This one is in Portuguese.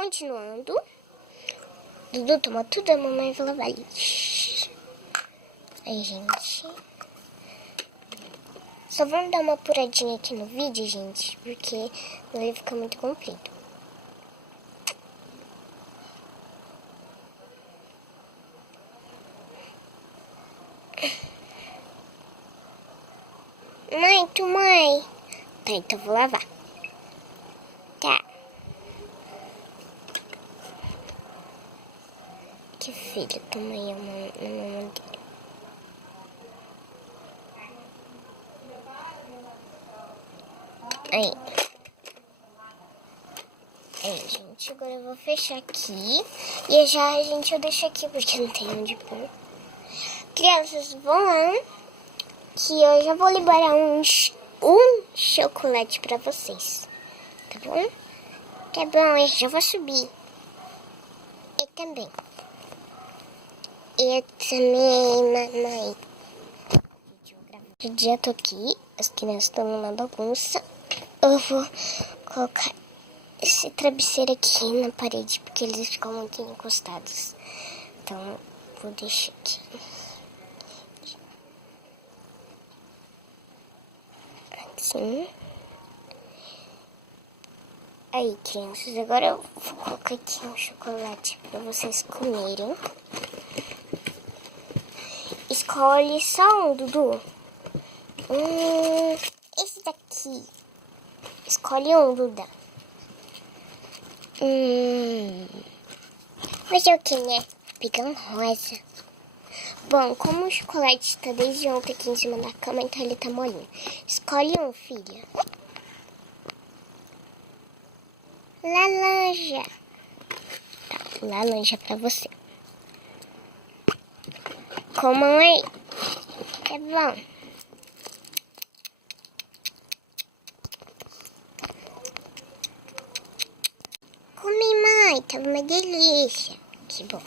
Continuando. Dudu toma tudo, a mamãe vai lavar lixo. Aí, gente. Só vamos dar uma apuradinha aqui no vídeo, gente, porque não vai ficar muito comprido. Mãe. Tá, então eu vou lavar. Tá. Que filho, toma aí a mão na mamadeira. Aí. Aí, gente, agora eu vou fechar aqui. E já, gente, eu deixo aqui porque não tem onde pôr. Crianças, vão lá. Que eu já vou liberar um chocolate pra vocês. Tá bom? Tá bom, eu já vou subir. Eu também. Eu também, mamãe. Já tô aqui. As crianças estão numa bagunça. Eu vou colocar esse travesseiro aqui na parede, porque eles ficam muito encostados. Então, vou deixar aqui. Assim. Aí, crianças, agora eu vou colocar aqui um chocolate pra vocês comerem. Escolhe só um, Dudu. Esse daqui. Escolhe um, Duda. Fazer o que, né? Pegar um rosa. Bom, como o chocolate está desde ontem aqui em cima da cama, então ele tá molinho. Escolhe um, filha. Laranja. Tá, laranja pra você. Comam aí. É bom. Come, mãe. Tá uma delícia. Que bom.